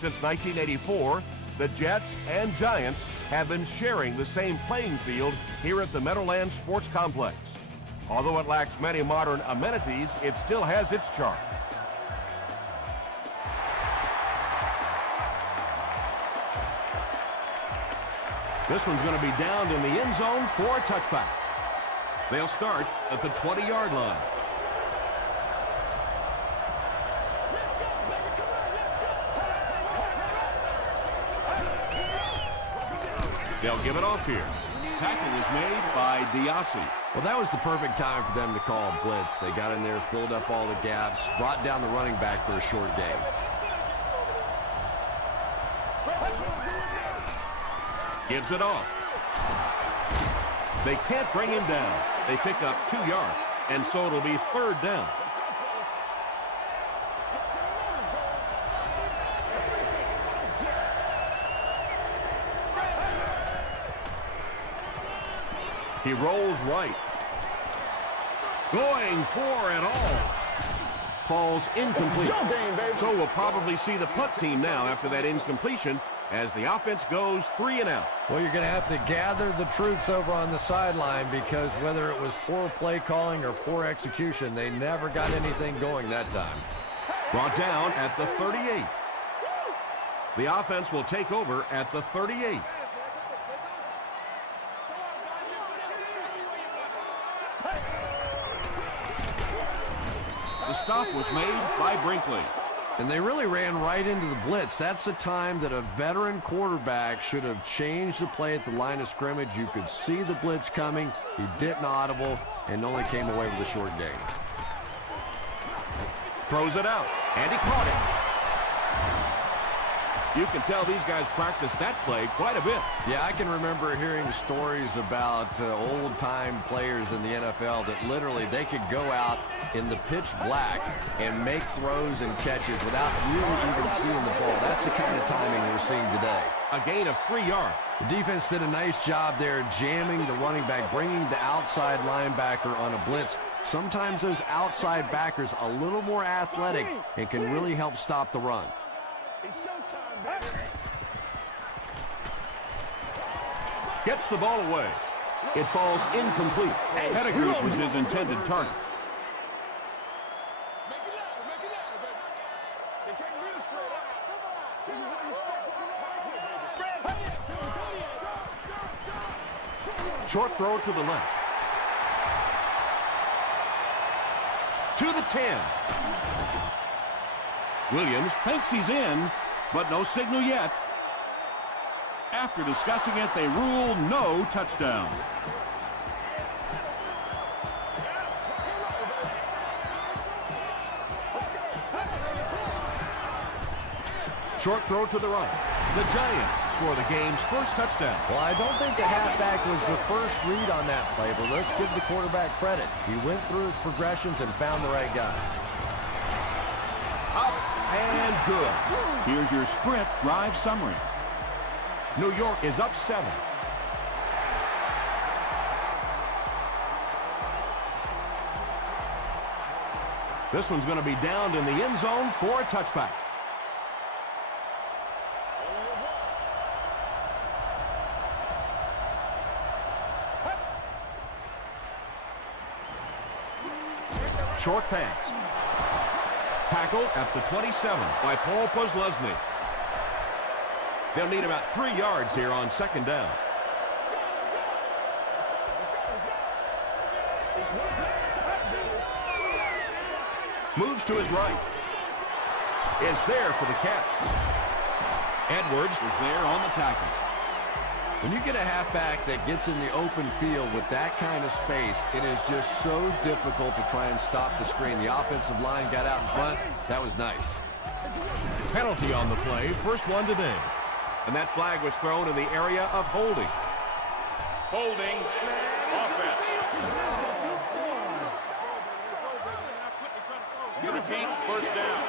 Since 1984, the Jets and Giants have been sharing the same playing field here at the Meadowlands Sports Complex. Although it lacks many modern amenities, it still has its charm. This one's going to be downed in the end zone for a touchback. They'll start at the 20-yard line. They'll give it off here. Tackle was made by Diassi. Well, that was the perfect time for them to call a blitz. They got in there, filled up all the gaps, brought down the running back for a short gain. Gives it off. They can't bring him down. They pick up 2 yards, and so it'll be third down. He rolls right. Going for it all. Falls incomplete. So we'll probably see the punt team now after that incompletion as the offense goes 3 and out. Well, you're going to have to gather the troops over on the sideline because whether it was poor play calling or poor execution, they never got anything going that time. Brought down at the 38. The offense will take over at the 38. The stop was made by Brinkley. And they really ran right into the blitz. That's a time that a veteran quarterback should have changed the play at the line of scrimmage. You could see the blitz coming. He didn't audible and only came away with a short gain. Throws it out, and he caught it. You can tell these guys practice that play quite a bit. Yeah, I can remember hearing stories about old-time players in the NFL that literally they could go out in the pitch black and make throws and catches without really even seeing the ball. That's the kind of timing we're seeing today. A gain of 3 yards. The defense did a nice job there jamming the running back, bringing the outside linebacker on a blitz. Sometimes those outside backers a little more athletic and can really help stop the run. It's showtime, baby. Gets the ball away. It falls incomplete. Pettigrew was his intended target. Make it loud, baby. They can't really straight out. This is what you expect. Short throw to the left. To the 10. Williams thinks he's in, but no signal yet. After discussing it, they rule no touchdown. Short throw to the right. The Giants score the game's first touchdown. Well, I don't think the halfback was the first read on that play, but let's give the quarterback credit. He went through his progressions and found the right guy. Up and good. Here's your sprint drive summary. New York is up 7. This one's going to be downed in the end zone for a touchback. Short pass. Tackle at the 27 by Paul Posluszny. They'll need about 3 yards here on second down. Moves to his right. Is there for the catch. Edwards was there on the tackle. When you get a halfback that gets in the open field with that kind of space, it is just so difficult to try and stop the screen. The offensive line got out in front. That was nice. Penalty on the play, first one today. And that flag was thrown in the area of holding. Holding offense. Repeat, first down.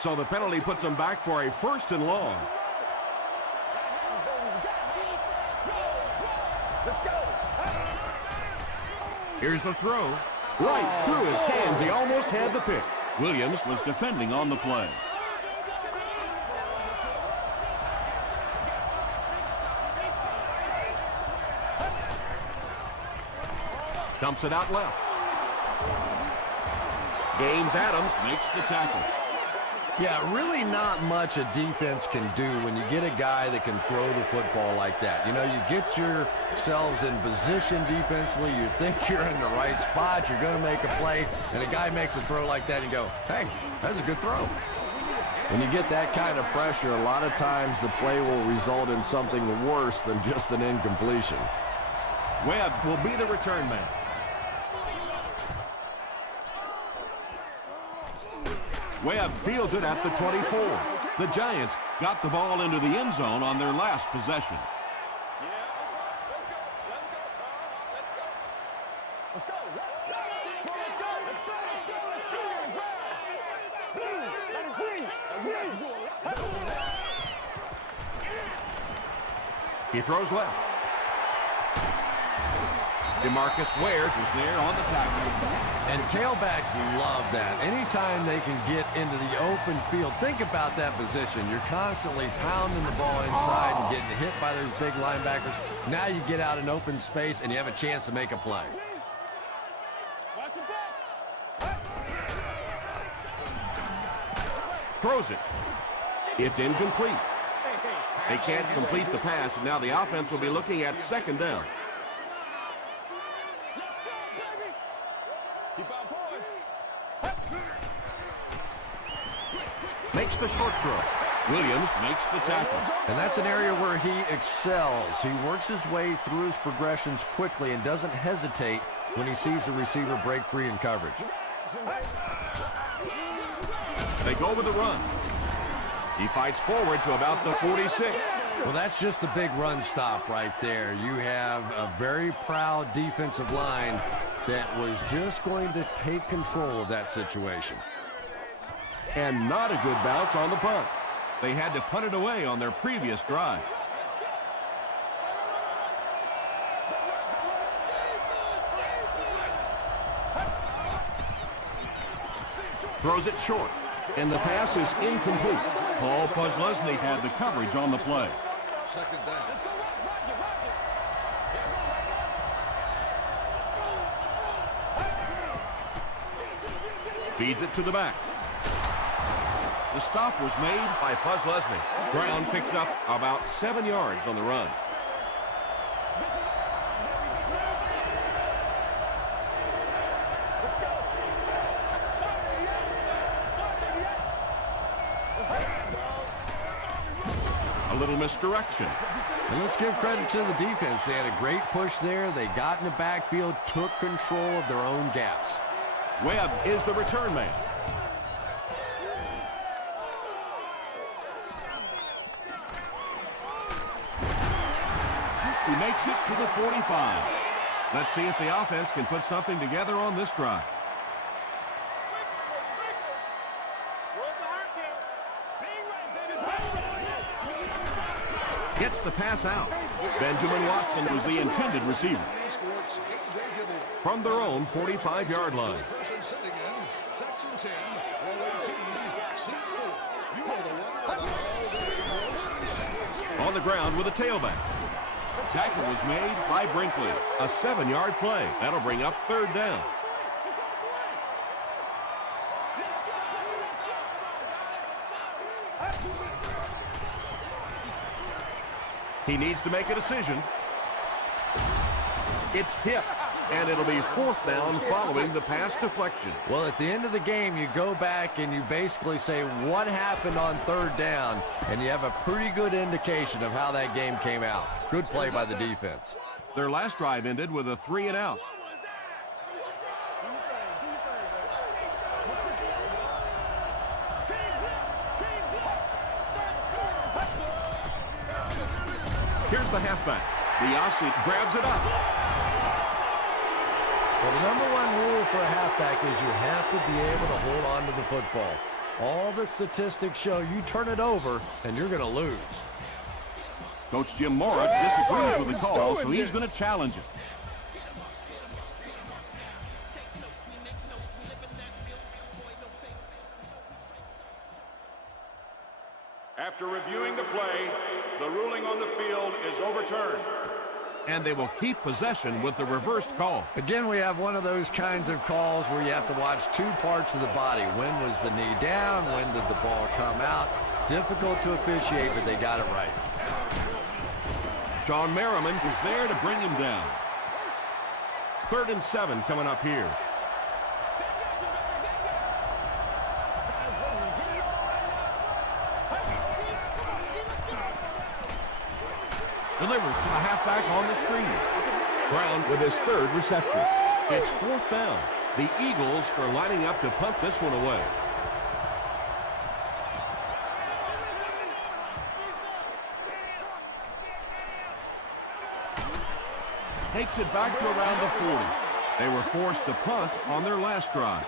So the penalty puts them back for a first and long. Let's go. Here's the throw. Right through his hands. He almost had the pick. Williams was defending on the play. Dumps it out left. Gains Adams, makes the tackle. Yeah, really not much a defense can do when you get a guy that can throw the football like that. You know, you get yourselves in position defensively, you think you're in the right spot, you're going to make a play, and a guy makes a throw like that, and you go, hey, that's a good throw. When you get that kind of pressure, a lot of times the play will result in something worse than just an incompletion. Webb will be the return man. Webb fields it at the 24. The Giants got the ball into the end zone on their last possession. He throws left. DeMarcus Ware is there on the tackle. And tailbacks love that. Anytime they can get into the open field, think about that position. You're constantly pounding the ball inside and getting hit by those big linebackers. Now you get out in open space and you have a chance to make a play. Throws it. It's incomplete. They can't complete the pass, and now the offense will be looking at second down. Makes the short throw. Williams makes the tackle. And that's an area where he excels. He works his way through his progressions quickly and doesn't hesitate when he sees the receiver break free in coverage. They go with the run. He fights forward to about the 46. Well, that's just a big run stop right there. You have a very proud defensive line that was just going to take control of that situation. And not a good bounce on the punt. They had to punt it away on their previous drive. Throws it short, and the pass is incomplete. Paul Posluszny had the coverage on the play. Second down. Feeds it to the back. The stop was made by Posluszny. Brown picks up about 7 yards on the run. A little misdirection. And let's give credit to the defense. They had a great push there. They got in the backfield, took control of their own gaps. Webb is the return man. He makes it to the 45. Let's see if the offense can put something together on this drive. Gets the pass out. Benjamin Watson was the intended receiver. From their own 45-yard line. On the ground with a tailback. Tackle was made by Brinkley. A 7-yard play. That'll bring up third down. He needs to make a decision. It's tipped, and it'll be fourth down following the pass deflection. Well, at the end of the game, you go back and you basically say what happened on third down, and you have a pretty good indication of how that game came out. Good play by the defense. Their last drive ended with a 3-and-out. Here's the halfback. The Aussie grabs it up. Well, the number one rule for a halfback is you have to be able to hold on to the football. All the statistics show you turn it over and you're going to lose. Coach Jim Mora disagrees with the call, so he's going to challenge it. After reviewing the play, the ruling on the field is overturned. And they will keep possession with the reversed call. Again, we have one of those kinds of calls where you have to watch two parts of the body. When was the knee down? When did the ball come out? Difficult to officiate, but they got it right. Sean Merriman was there to bring him down. 3rd and 7 coming up here. Delivers to the halfback on the screen. Brown with his 3rd reception. It's 4th down. The Eagles are lining up to punt this one away. Takes it back to around the 40. They were forced to punt on their last drive.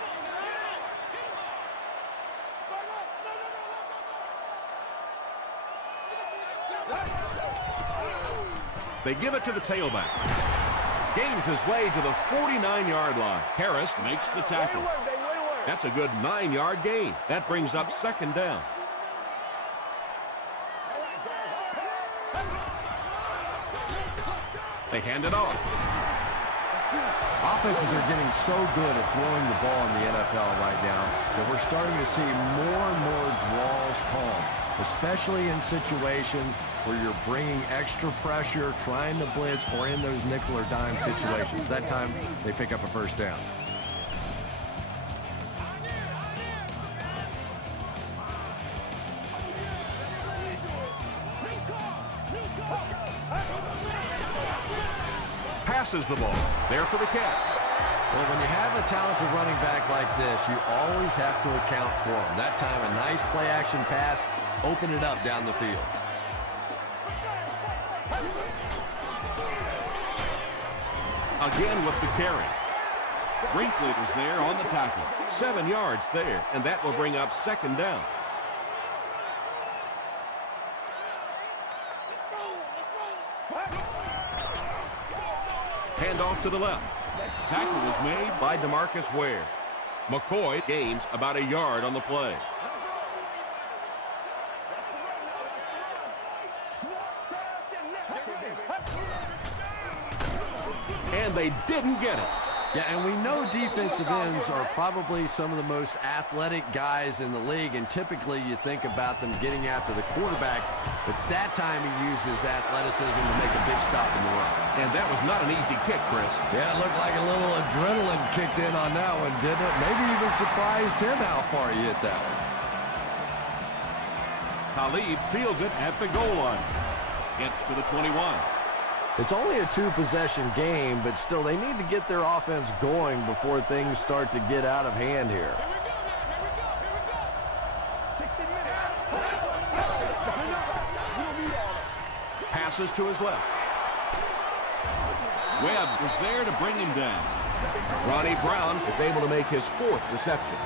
They give it to the tailback. Gains his way to the 49-yard line. Harris makes the tackle. That's a good 9-yard gain. That brings up 2nd down. They hand it off. Offenses are getting so good at throwing the ball in the NFL right now that we're starting to see more and more draws called, especially in situations where you're bringing extra pressure, trying to blitz, or in those nickel or dime situations. That time, they pick up a 1st down. Passes the ball. There for the catch. Well, when you have a talented running back like this, you always have to account for him. That time, a nice play-action pass, open it up down the field. Again with the carry. Ringleader's there on the tackle. 7 yards there, and that will bring up 2nd down. Hand off to the left. Tackle was made by DeMarcus Ware. McCoy gains about a yard on the play. And they didn't get it. Yeah, and we know defensive ends are probably some of the most athletic guys in the league, and typically you think about them getting after the quarterback, but that time he used his athleticism to make a big stop in the run. And that was not an easy kick, Chris. Yeah, it looked like a little adrenaline kicked in on that one, didn't it? Maybe even surprised him how far he hit that one. Khalid fields it at the goal line. Gets to the 21. It's only a 2-possession game, but still they need to get their offense going before things start to get out of hand here. Passes to his left. Webb was there to bring him down. Ronnie Brown is able to make his 4th reception.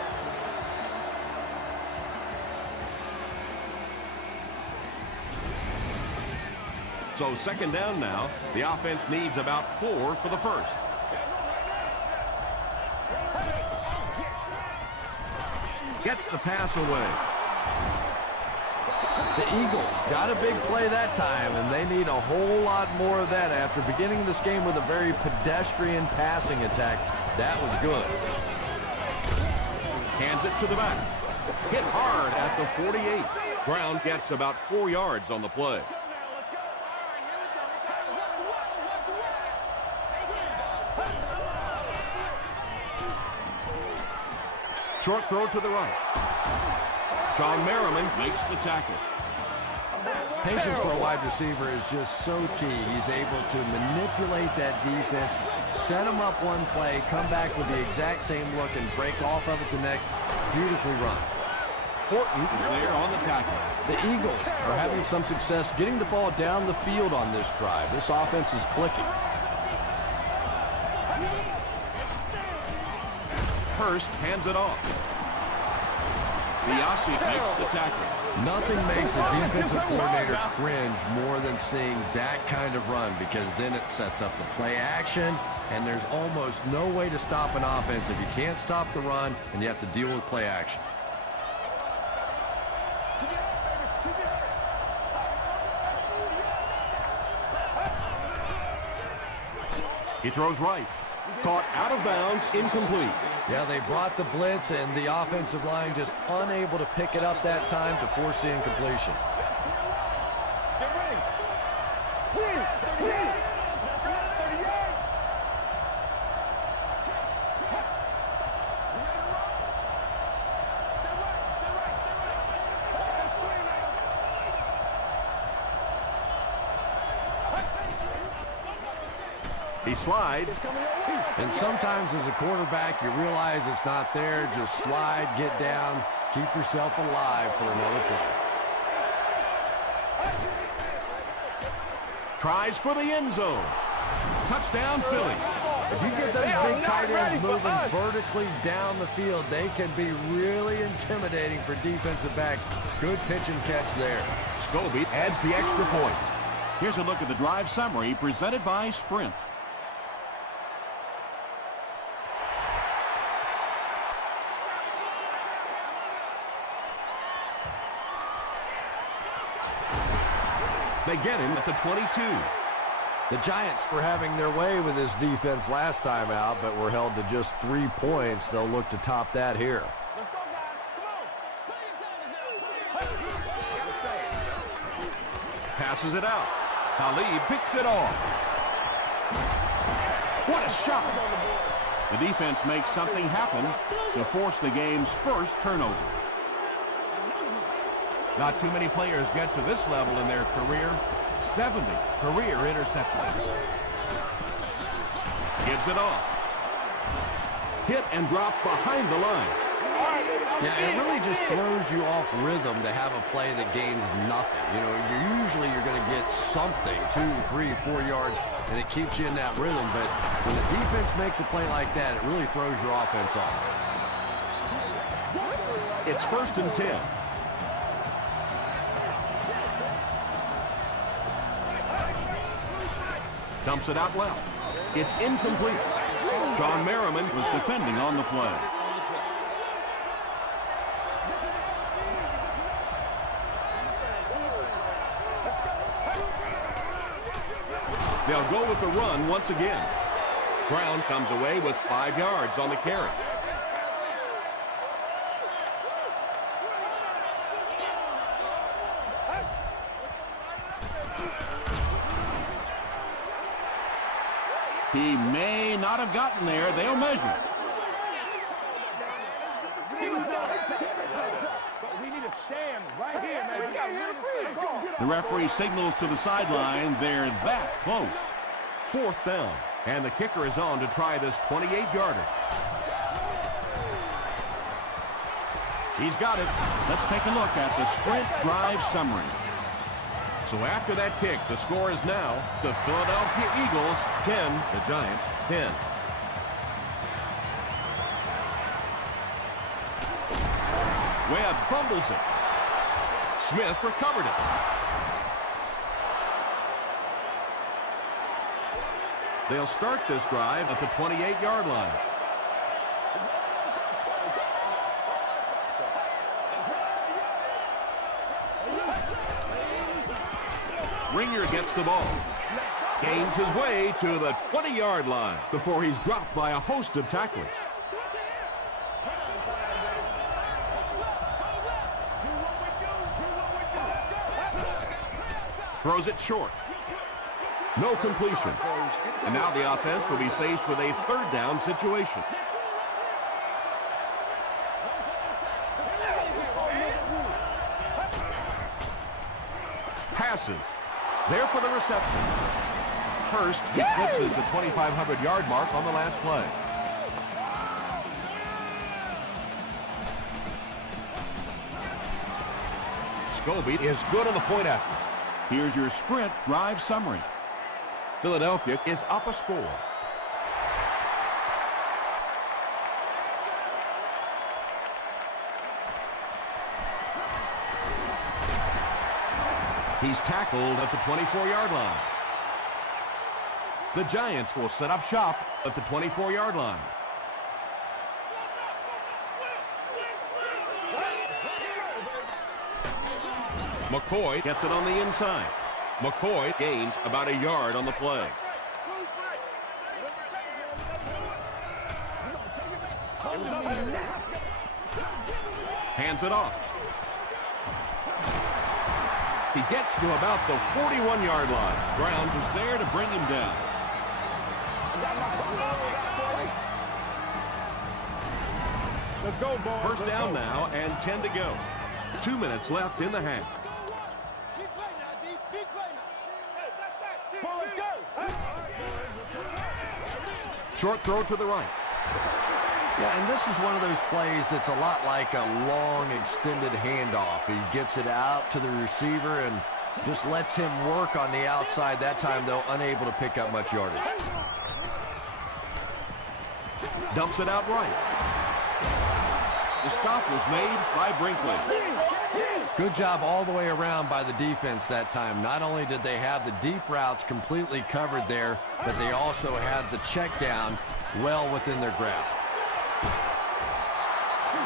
So 2nd down now. The offense needs about 4 for the 1st. Gets the pass away. The Eagles got a big play that time, and they need a whole lot more of that after beginning this game with a very pedestrian passing attack. That was good. Hands it to the back. Hit hard at the 48. Brown gets about 4 yards on the play. Short throw to the right. Sean Merriman makes the tackle. Patience for a wide receiver is just so key. He's able to manipulate that defense, set them up one play, come back with the exact same look, and break off of it the next. Beautifully run. Horton is there on the tackle. The Eagles are having some success getting the ball down the field on this drive. This offense is clicking. Hurst hands it off. Biasi makes the tackle. Nothing makes a defensive coordinator cringe more than seeing that kind of run, because then it sets up the play action, and there's almost no way to stop an offense if you can't stop the run and you have to deal with play action. He throws right. Caught out of bounds, incomplete. Yeah, they brought the blitz, and the offensive line just unable to pick it up that time to force the incompletion. Get ready. Clean. 38. He slides. And sometimes as a quarterback, you realize it's not there. Just slide, get down, keep yourself alive for another play. Tries for the end zone. Touchdown, Philly. If you get those big tight ends moving vertically down the field, they can be really intimidating for defensive backs. Good pitch and catch there. Scobie adds the extra point. Here's a look at the drive summary presented by Sprint. They get him at the 22. The Giants were having their way with this defense last time out, but were held to just 3 points. They'll look to top that here. Let's go, guys. Come on. Passes it out. Khalid picks it off. What a shot! The defense makes something happen to force the game's first turnover. Not too many players get to this level in their career. 70 career interceptions. Gives it off. Hit and drop behind the line. Yeah, it really just throws you off rhythm to have a play that gains nothing. You know, you're going to get something, 2, 3, 4 yards, and it keeps you in that rhythm. But when the defense makes a play like that, it really throws your offense off. It's 1st and 10. Dumps it out left. It's incomplete. Sean Merriman was defending on the play. They'll go with the run once again. Brown comes away with 5 yards on the carry. He may not have gotten there. They'll measure. But we need to stand right here, man. The referee signals to the sideline. They're that close. 4th down. And the kicker is on to try this 28-yarder. He's got it. Let's take a look at the Sprint drive summary. So after that kick, the score is now the Philadelphia Eagles 10, the Giants 10. Webb fumbles it. Smith recovered it. They'll start this drive at the 28-yard line. Ringer gets the ball. Gains his way to the 20-yard line before he's dropped by a host of tacklers. Throws it short. No completion. And now the offense will be faced with a 3rd down situation. Passes. There for the reception. Hurst eclipses the 2,500-yard mark on the last play. Scobie is good on the point after. Here's your Sprint drive summary. Philadelphia is up a score. He's tackled at the 24-yard line. The Giants will set up shop at the 24-yard line. McCoy gets it on the inside. McCoy gains about a yard on the play. hands it off. He gets to about the 41-yard line. Ground was there to bring him down. Let's go, boys. First down now and 10 to go. 2 minutes left in the half. Short throw to the right. Yeah, and this is one of those plays that's a lot like a long, extended handoff. He gets it out to the receiver and just lets him work on the outside. That time, though, unable to pick up much yardage. Dumps it out right. The stop was made by Brinkley. Good job all the way around by the defense that time. Not only did they have the deep routes completely covered there, but they also had the check down well within their grasp.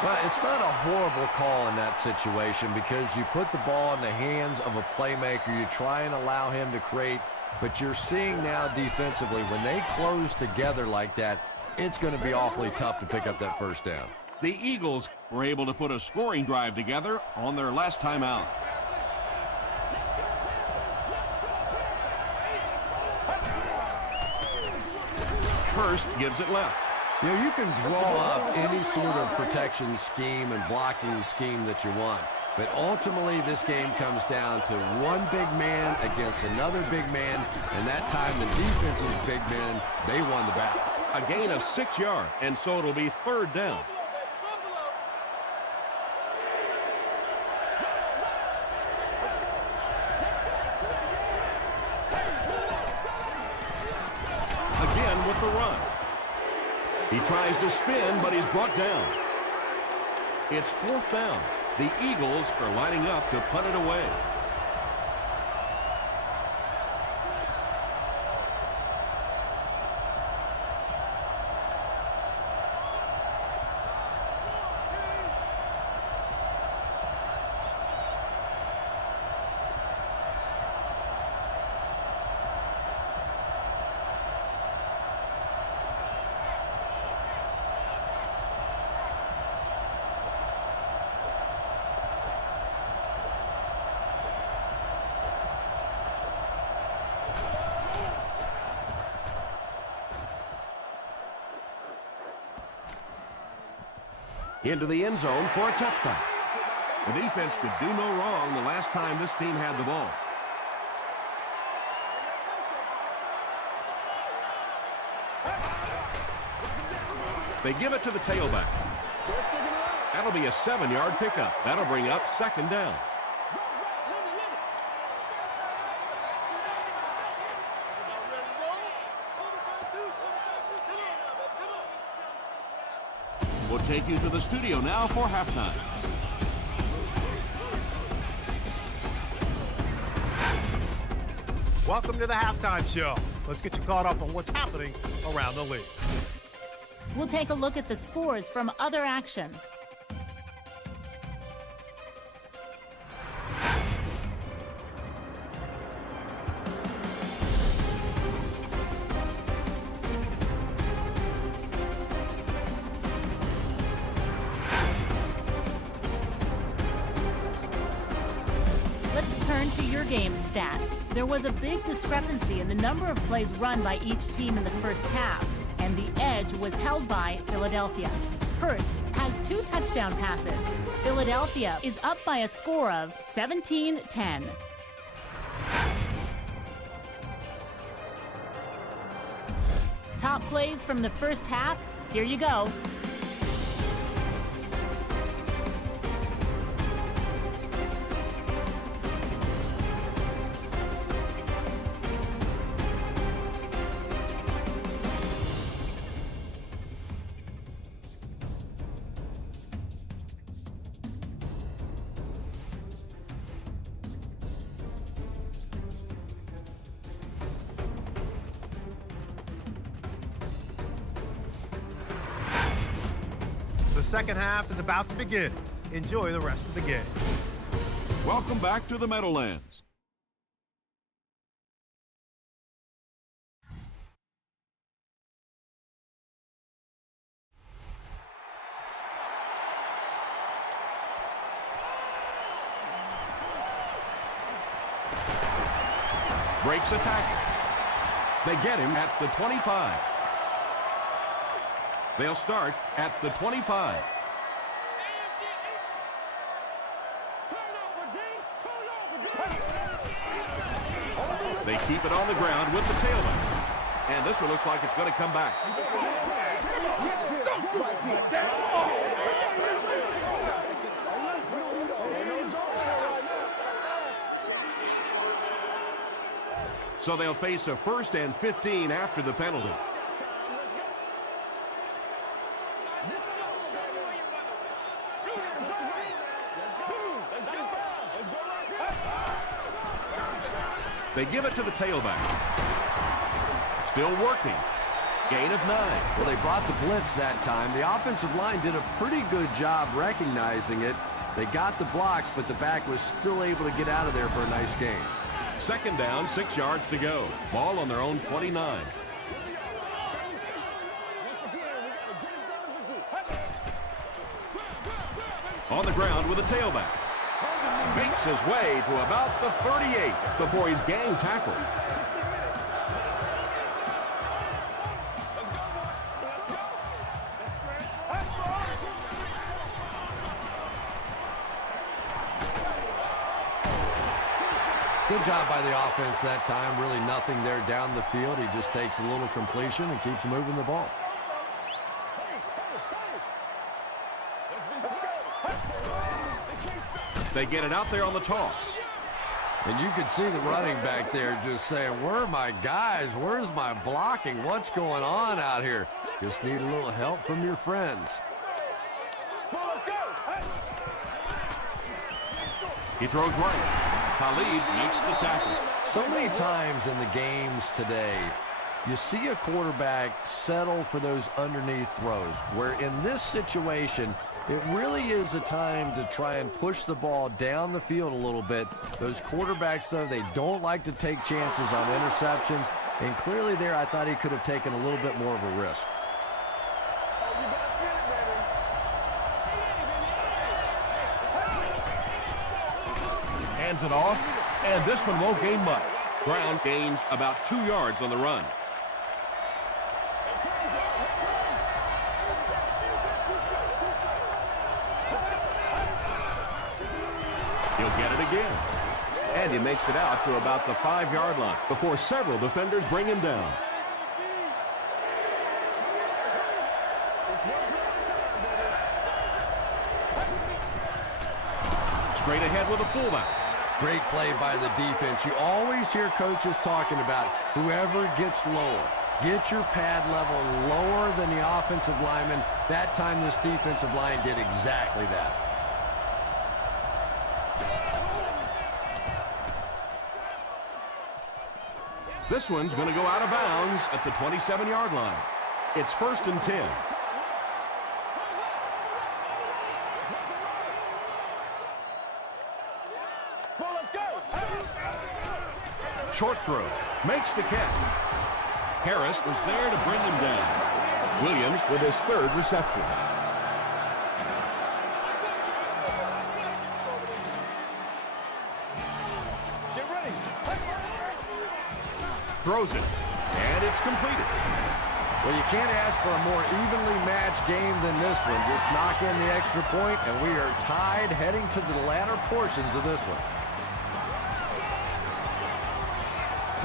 Well, it's not a horrible call in that situation because you put the ball in the hands of a playmaker. You try and allow him to create, but you're seeing now defensively, when they close together like that, it's going to be awfully tough to pick up that first down. The Eagles were able to put a scoring drive together on their last time out. Hurst gives it left. You know, you can draw up any sort of protection scheme and blocking scheme that you want. But ultimately, this game comes down to one big man against another big man. And that time, the defense's big men, they won the battle. A gain of 6 yards, and so it'll be third down. Again with the run. He tries to spin, but he's brought down. It's fourth down. The Eagles are lining up to punt it away. Into the end zone for a touchback. The defense could do no wrong the last time this team had the ball. They give it to the tailback. That'll be a 7-yard pickup. That'll bring up second down. We'll take you to the studio now for halftime. Welcome to the halftime show. Let's get you caught up on what's happening around the league. We'll take a look at the scores from other action. To your game stats. There was a big discrepancy in the number of plays run by each team in the first half, and the edge was held by Philadelphia. Hurst has 2 touchdown passes. Philadelphia is up by a score of 17-10. Top plays from the first half, here you go. The second half is about to begin. Enjoy the rest of the game. Welcome back to the Meadowlands. Breaks a tackle. They get him at the 25. They'll start at the 25. They keep it on the ground with the tailback. And this one looks like it's going to come back. So they'll face a 1st and 15 after the penalty. They give it to the tailback. Still working. Gain of 9. Well, they brought the blitz that time. The offensive line did a pretty good job recognizing it. They got the blocks, but the back was still able to get out of there for a nice gain. 2nd down, 6 yards to go. Ball on their own 29. On the ground with a tailback. Makes his way to about the 38 before he's gang tackled. Good job by the offense that time. Really nothing there down the field. He just takes a little completion and keeps moving the ball. They get it out there on the toss. And you could see the running back there just saying, where are my guys? Where's my blocking? What's going on out here? Just need a little help from your friends. He throws right. Khalid makes the tackle. So many times in the games today, you see a quarterback settle for those underneath throws, where in this situation, it really is a time to try and push the ball down the field a little bit. Those quarterbacks, though, they don't like to take chances on interceptions, and clearly there I thought he could have taken a little bit more of a risk. Hands it off, and this one won't gain much. Brown gains about 2 yards on the run. He'll get it again. And he makes it out to about the 5-yard line before several defenders bring him down. Straight ahead with a fullback. Great play by the defense. You always hear coaches talking about whoever gets lower. Get your pad level lower than the offensive lineman. That time this defensive line did exactly that. This one's going to go out of bounds at the 27-yard line. It's 1st and 10. Short throw. Makes the catch. Harris was there to bring him down. Williams with his 3rd reception. Throws it, and it's completed. Well, you can't ask for a more evenly matched game than this one. Just knock in the extra point, and we are tied heading to the latter portions of this one.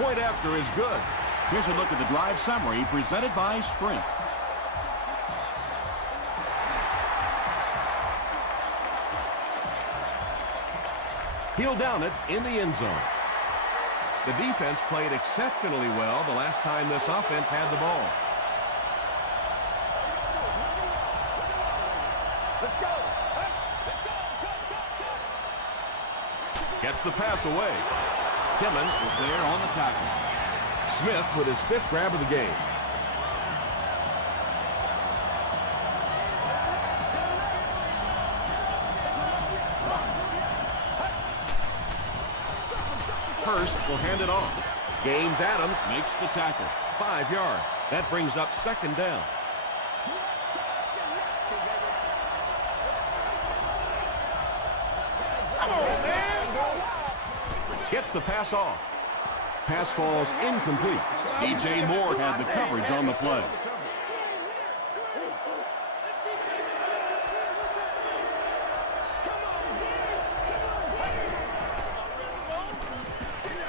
Point after is good. Here's a look at the drive summary presented by Sprint. He'll down it in the end zone. The defense played exceptionally well the last time this offense had the ball. Let's go. Gets the pass away. Timmons was there on the tackle. Smith with his 5th grab of the game. Hurst will hand it off. Gaines Adams makes the tackle. 5 yards. That brings up 2nd down. Gets the pass off. Pass falls incomplete. DJ Moore had the coverage on the play.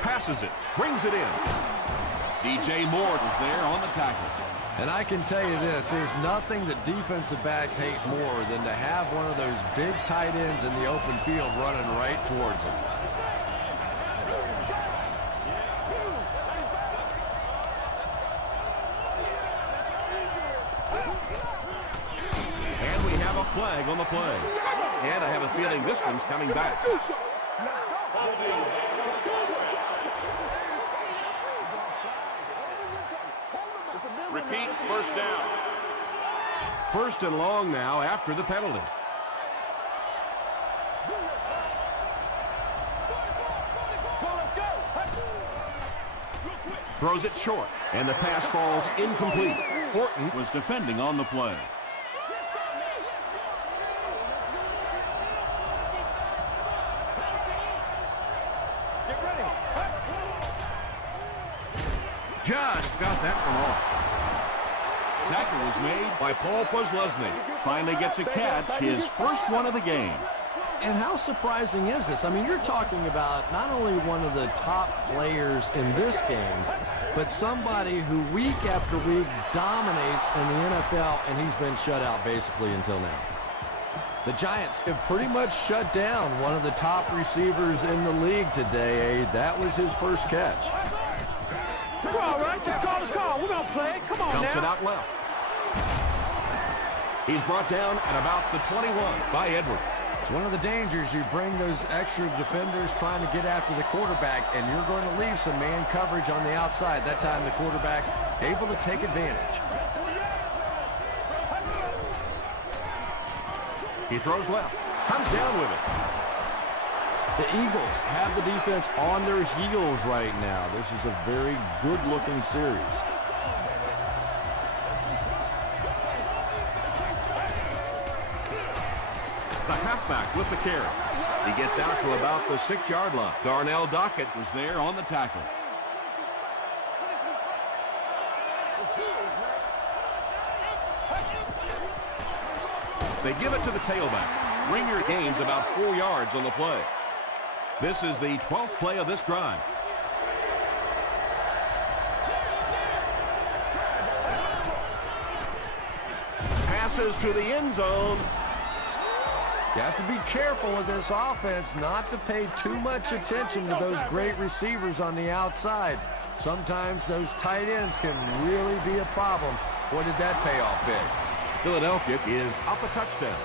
Passes it, brings it in. DJ Moore is there on the tackle. And I can tell you this, there's nothing that defensive backs hate more than to have one of those big tight ends in the open field running right towards them. And we have a flag on the play. And I have a feeling this one's coming back. Repeat, first down. First and long now after the penalty. Throws it short, and the pass falls incomplete. Horton was defending on the play. Just got that one off. Tackle was made by Paul Posluszny. Finally gets a catch, his first one of the game. And how surprising is this? I mean, you're talking about not only one of the top players in this game, but somebody who week after week dominates in the NFL, and he's been shut out basically until now. The Giants have pretty much shut down one of the top receivers in the league today. That was his first catch. We're all right. Just call the call. We're going to play. Come on Dumps now. it out left. He's brought down at about the 21 by Edwards. It's one of the dangers. You bring those extra defenders trying to get after the quarterback, and you're going to leave some man coverage on the outside. That time the quarterback able to take advantage. He throws left. Comes down with it. The Eagles have the defense on their heels right now. This is a very good-looking series. The halfback with the carry. He gets out to about the 6-yard line. Darnell Dockett was there on the tackle. They give it to the tailback. Ringer gains about 4 yards on the play. This is the 12th play of this drive. Passes to the end zone. You have to be careful with this offense not to pay too much attention to those great receivers on the outside. Sometimes those tight ends can really be a problem. What did that payoff be? Philadelphia is up a touchdown.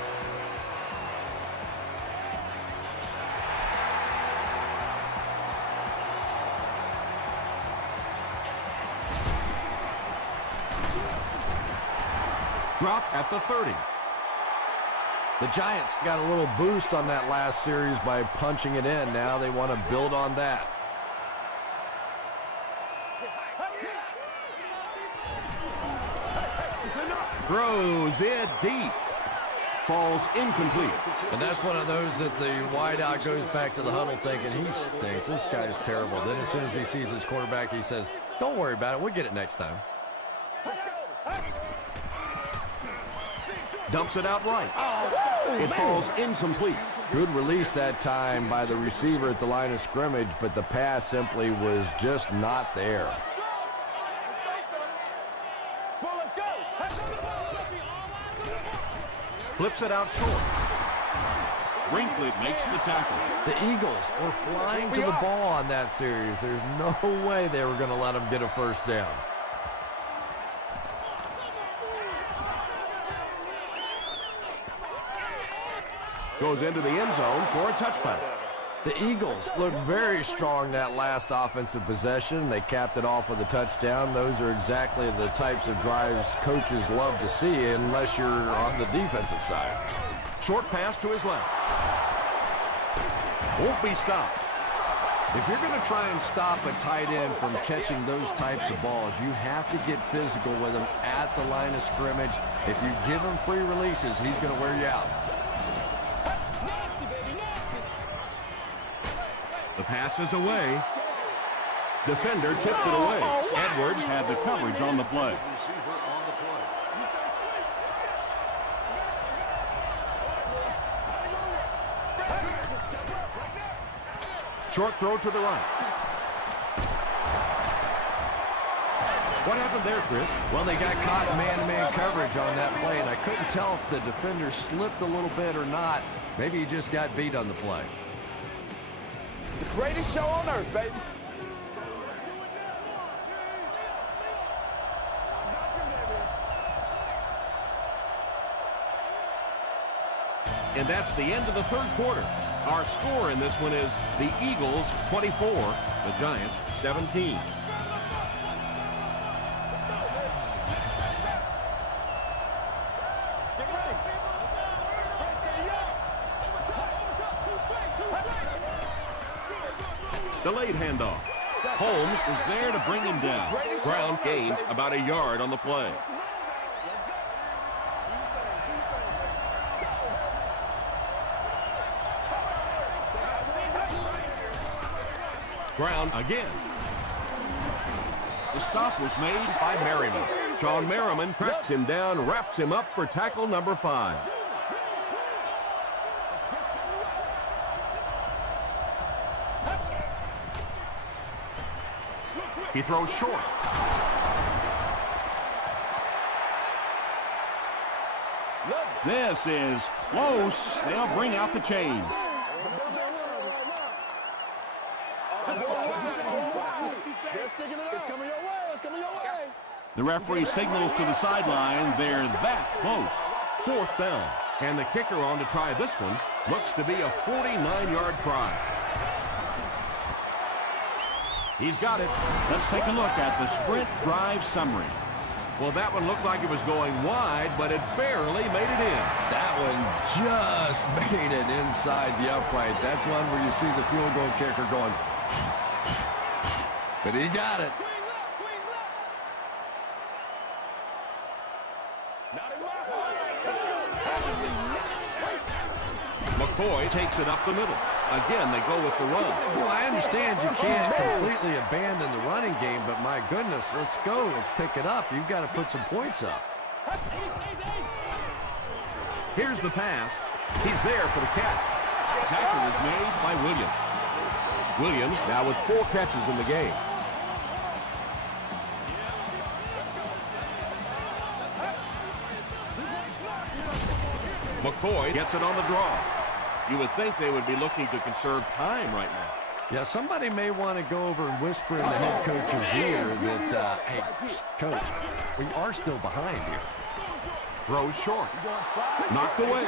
Drop at the 30. The Giants got a little boost on that last series by punching it in. Now they want to build on that. Throws it deep. Falls incomplete. And that's one of those that the wideout goes back to the huddle thinking, he stinks. This guy's terrible. Then as soon as he sees his quarterback, he says, don't worry about it. We'll get it next time. Dumps it out right. It falls incomplete. Good release that time by the receiver at the line of scrimmage, but the pass simply was just not there. Flips it out short. Brinkley makes the tackle. The Eagles were flying to the ball on that series. There's no way they were going to let them get a first down. Goes into the end zone for a touchback. The Eagles looked very strong that last offensive possession. They capped it off with a touchdown. Those are exactly the types of drives coaches love to see unless you're on the defensive side. Short pass to his left. Won't be stopped. If you're going to try and stop a tight end from catching those types of balls, you have to get physical with him at the line of scrimmage. If you give him free releases, he's going to wear you out. The pass is away. Defender tips it away. Edwards had the coverage on the play. Receiver on the play. Short throw to the right. What happened there, Chris? Well, they got caught in man-to-man coverage on that play, and I couldn't tell if the defender slipped a little bit or not. Maybe he just got beat on the play. The greatest show on earth, baby. And that's the end of the third quarter. Our score in this one is the Eagles 24, the Giants 17. Delayed handoff. Holmes was there to bring him down. Brown gains about a yard on the play. Brown again. The stop was made by Merriman. Sean Merriman cracks him down, wraps him up for tackle number 5. He throws short. This is close. They'll bring out the chains. It's coming your way. It's coming your way. The referee signals to the sideline. They're that close. 4th down. And the kicker on to try this one. Looks to be a 49-yard try. He's got it. Let's take a look at the sprint drive summary. Well, that one looked like it was going wide, but it barely made it in. That one just made it inside the upright. That's one where you see the field goal kicker going, but he got it. McCoy takes it up the middle. Again, they go with the run. Well, I understand you can't completely abandon the running game, but my goodness, let's go. Let's pick it up. You've got to put some points up. Here's the pass. He's there for the catch. Tackle is made by Williams. Williams now with 4 catches in the game. McCoy gets it on the draw. You would think they would be looking to conserve time right now. Yeah, somebody may want to go over and whisper in the head coach's ear that, hey, coach, we are still behind here. Throws short. Knocked away.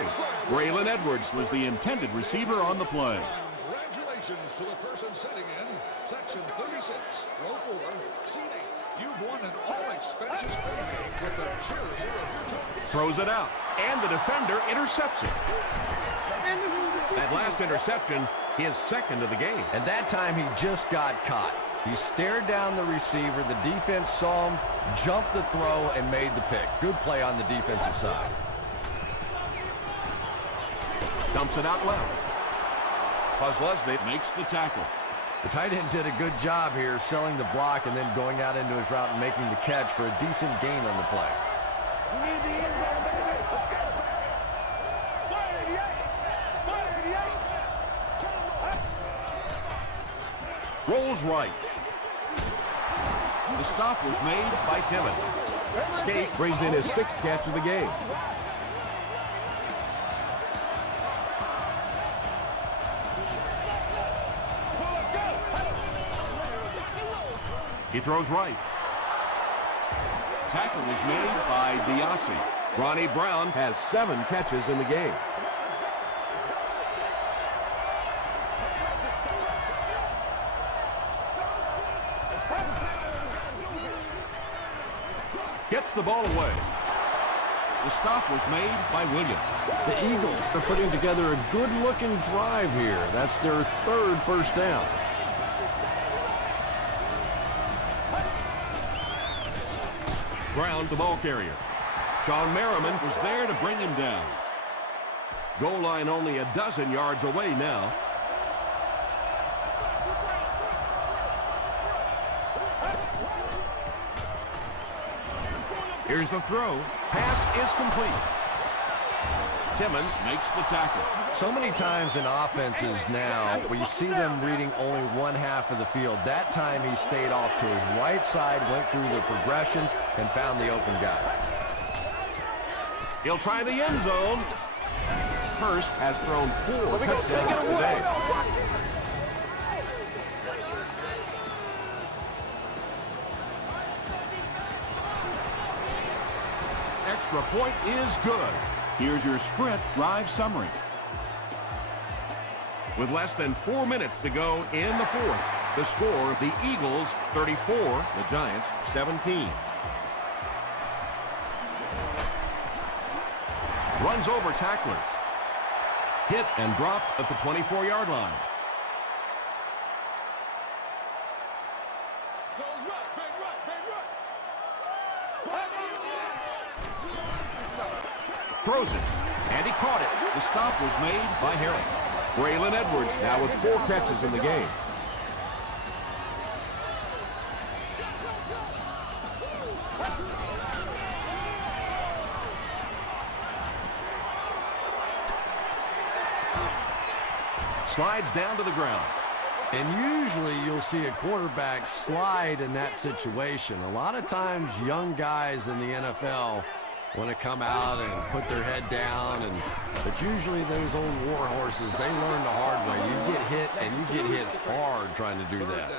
Braylon Edwards was the intended receiver on the play. Congratulations to the person sitting in section 36, row 4, seat 8. You've won an all-expenses pancake with the cheerleader of your choice. Throws it out. And the defender intercepts it. That last interception, his second of the game. And that time he just got caught. He stared down the receiver. The defense saw him, jumped the throw, and made the pick. Good play on the defensive side. Dumps it out left. Posluszny makes the tackle. The tight end did a good job here selling the block and then going out into his route and making the catch for a decent gain on the play. Rolls right. The stop was made by Timmons. Scaife brings in his 6th catch of the game. He throws right. Tackle was made by Diassi. Ronnie Brown has 7 catches in the game. Gets the ball away. The stop was made by Williams. The Eagles are putting together a good-looking drive here. That's their 3rd first down. Brown, the ball carrier. Sean Merriman was there to bring him down. Goal line only a dozen yards away now. Here's the throw. Pass is complete. Timmons makes the tackle. So many times in offenses now, we see them reading only one half of the field. That time he stayed off to his right side, went through the progressions, and found the open guy. He'll try the end zone. Hurst has thrown 4 touchdowns today. Extra point is good. Here's your sprint drive summary. With less than 4 minutes to go in the fourth, the score, the Eagles 34, the Giants 17. Runs over tacklers. Hit and dropped at the 24-yard line. Throws it, and he caught it. The stop was made by Herring. Braylon Edwards now with 4 catches in the game. Slides down to the ground. And usually you'll see a quarterback slide in that situation. A lot of times young guys in the NFL want to come out and put their head down, but usually those old war horses, they learn the hard way. You get hit, and you get hit hard trying to do that.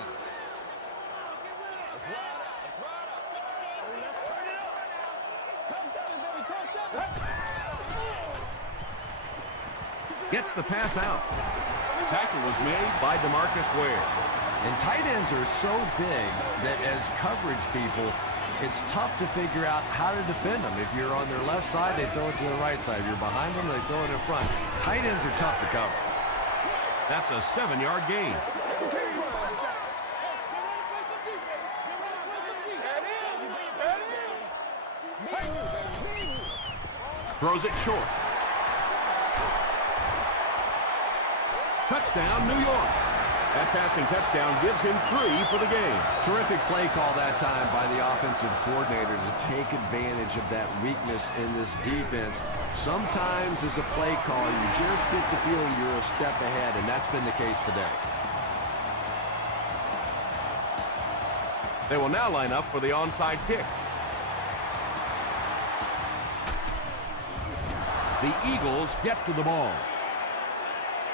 Gets the pass out. Tackle was made by DeMarcus Ware. And tight ends are so big that as coverage people, it's tough to figure out how to defend them. If you're on their left side, they throw it to the right side. If you're behind them, they throw it in front. Tight ends are tough to cover. That's a 7-yard gain. Throws it short. Touchdown, New York. That passing touchdown gives him 3 for the game. Terrific play call that time by the offensive coordinator to take advantage of that weakness in this defense. Sometimes as a play call, you just get the feeling you're a step ahead, and that's been the case today. They will now line up for the onside kick. The Eagles get to the ball.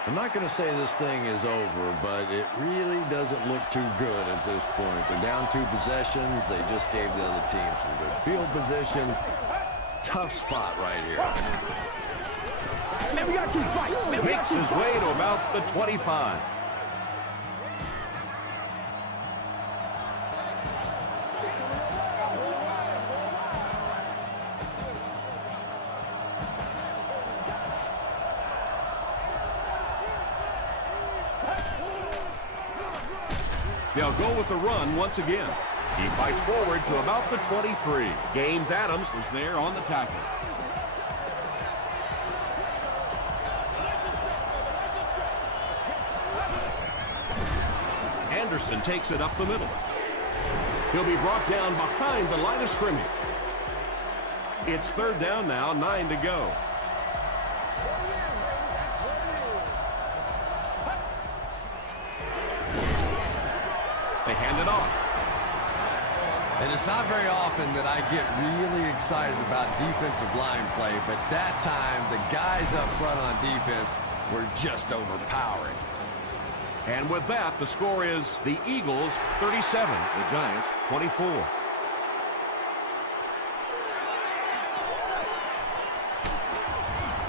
I'm not going to say this thing is over, but it really doesn't look too good at this point. They're down 2 possessions. They just gave the other team some good field position. Tough spot right here. Man, we gotta keep fighting. Makes his way to about the 25. They'll go with the run once again. He fights forward to about the 23. Gaines Adams was there on the tackle. Anderson takes it up the middle. He'll be brought down behind the line of scrimmage. It's 3rd down now, 9 to go. They hand it off. And it's not very often that I get really excited about defensive line play, but that time the guys up front on defense were just overpowering. And with that, the score is the Eagles 37, the Giants 24.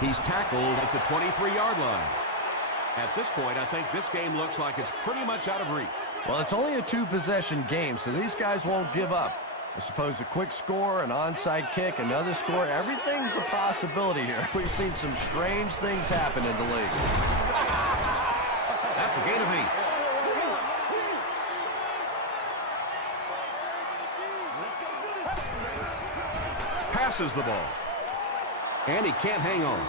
He's tackled at the 23-yard line. At this point, I think this game looks like it's pretty much out of reach. Well, it's only a 2-possession game, so these guys won't give up. I suppose a quick score, an onside kick, another score, everything's a possibility here. We've seen some strange things happen in the league. That's a gain of 8. Passes the ball. And he can't hang on.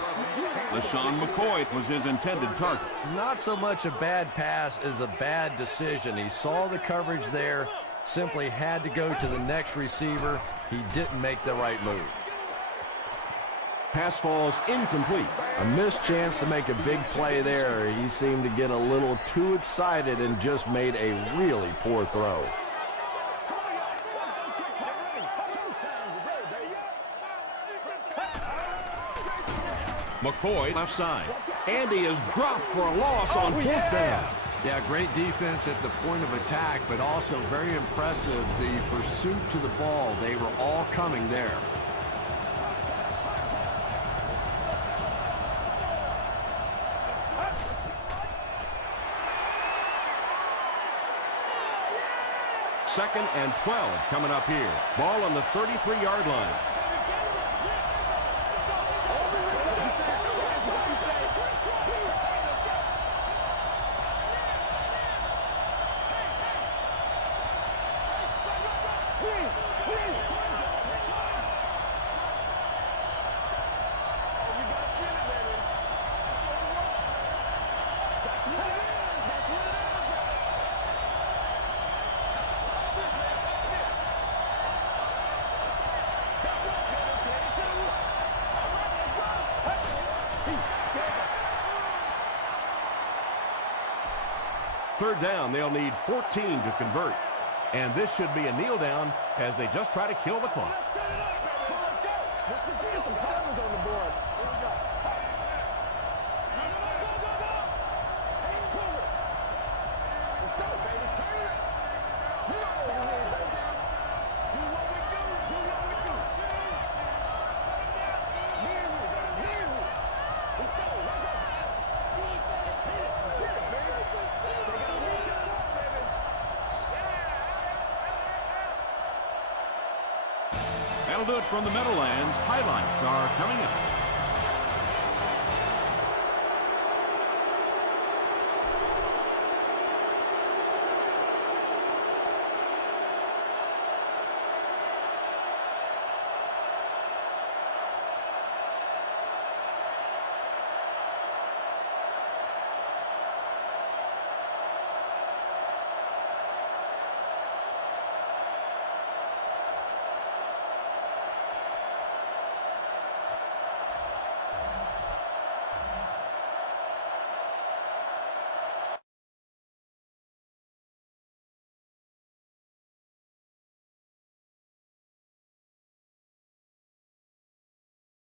LaShawn McCoy was his intended target. Not so much a bad pass as a bad decision. He saw the coverage there, simply had to go to the next receiver. He didn't make the right move. Pass falls incomplete. A missed chance to make a big play there. He seemed to get a little too excited and just made a really poor throw. McCoy left side. Andy is dropped for a loss on fourth down. Yeah, great defense at the point of attack, but also very impressive the pursuit to the ball. They were all coming there. Second and 12 coming up here. Ball on the 33-yard line. Third down, they'll need 14 to convert. And this should be a kneel down as they just try to kill the clock. That'll do it from the Meadowlands. Highlights are coming up.